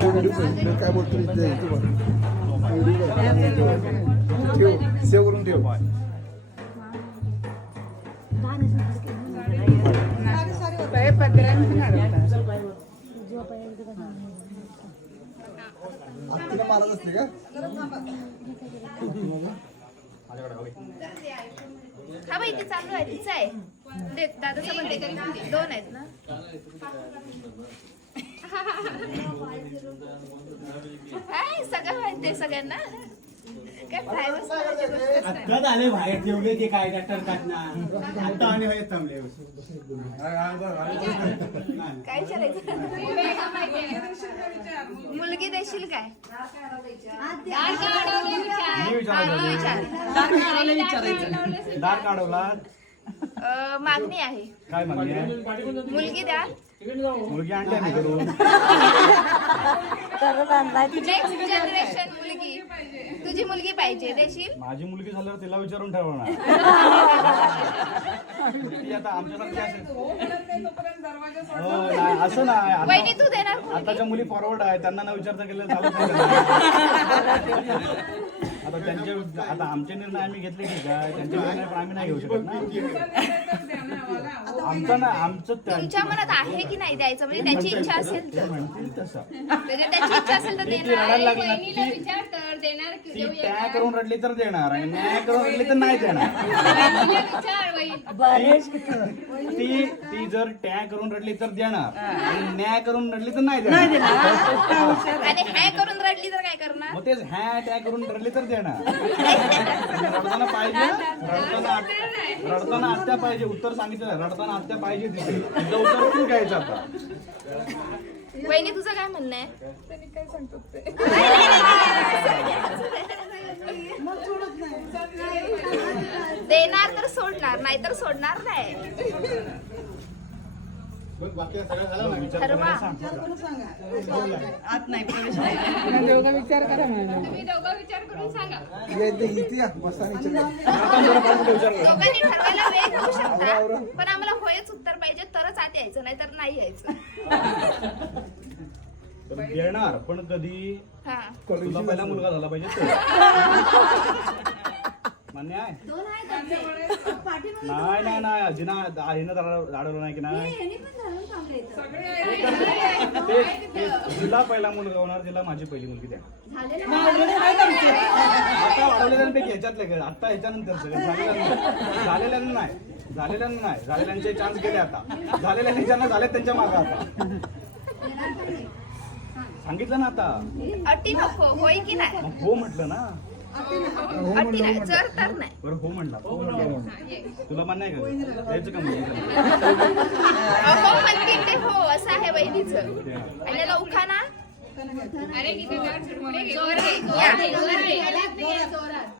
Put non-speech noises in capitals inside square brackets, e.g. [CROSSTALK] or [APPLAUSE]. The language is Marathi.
काय बोलतो सेव करून ठेव मारत असते का हा बाई ते चालू आहे तिचं आहे. ते दादाचं पण दोन आहेत ना. [LAUGHS] काय सगळं माहिती आहे सगळ्यांना. काय प्रायव्हसी नावाची गोष्टच नाही. आत्ताच आले बाहेर ठेवले ते काय गटर काढणार. आता आणि होय थांबले काय विचारायचं? मुलगी देशील काय? विचार. विचारायचं. दार काढवला अं, मागणी आहे. काय मागणी आहे? मुलगी द्या. मुलगी आणली आम्ही करून नेक्स्ट जनरेशन मुलगी. तुझी मुलगी पाहिजे देशील? माझी मुलगी झाल्यावर तिला विचारून ठरवणार [LAUGHS] ती आता आमच्यासारखी असेल. हो, नाही, असं नाही वहिनी आता तू देणार मुलगी? आताच्या मुली फॉरवर्ड आहे त्यांना न विचारता गेलं [LAUGHS] आता त्यांचे आता आमचे निर्णय आम्ही घेतले ठीक आहे. त्यांचे निर्णय पण आम्ही नाही घेऊ शकत ना. आमचं ना आमचं त्या- तुमच्या मनात आहे की नाही द्यायचं? म्हणजे त्याची इच्छा असेल ते तर. म्हणतील तसं. म्हणजे त्याची इच्छा असेल तर ती ती देणार रडायला लागली ना, ती विचार तर देणार की ती [LAUGHS] त्या करून रडली तर देणार आणि न्याय करून रडली तर नाही देणार. ती ती जर टॅ करून रडली तर देणार. आणि न्याय करून रडली तर नाही देणार. आणि हॅ करून रडली तर काय करणार मग तेच हॅ टॅ करून रडली तर देणार. [LAUGHS] रडताना पाहिजे रडताना रडताना आत्या पाहिजे उत्तर सांगितलं रडताना आत्या पाहिजे तिथे. तिचं उत्तर तू घ्यायचं आता? वहिनी तुझं काय म्हणणं आहे? देणार तर सोडणार नाही तर सोडणार नाही विचार ठरवा. करायला सांग. आत नाही प्रवेश नाही. तुम्ही दोघं विचार करून सांगा. ये इथे इथे या मस्तानीच्या आता जरा पाठवून विचार कर. दोघांनी ठरवायला वेळ घेऊ शकता पण आम्हाला होयच उत्तर पाहिजे तरच आत यायचं नाही तर नाही यायचं. देणार पण कधी? हा. तुला पहिला मुलगा झाला पाहिजे [LAUGHS] मान्य आहे? नाही नाही नाही जिना हिनं अडवलं नाही की नाही? तेच तेच जिला पहिला मुलगा होणार तिला माझी पहिली मुलगी द्या आता वाढवलेल्यांपैकी ह्याच्यातले काय आता ह्याच्यानंतर सगळं. झालेल्या झालेल्यांना नाही. झालेल्यांना नाही. झालेल्यांचे चान्स गेले आता. झालेल्यांनी ज्यांना झाले त्यांच्या मागे आता. सांगितलं ना आता. अटी नको. होय की नाही? मग हो म्हटलं ना. अटी नाही जर तर नाही. बरं हो म्हणला. हो म्हणला. तुला मान्य आहे का? द्यायचं का मुलगी हो म्हणतील ते हो असं आहे वहिनीचं. आणि त्याला उखाना अरे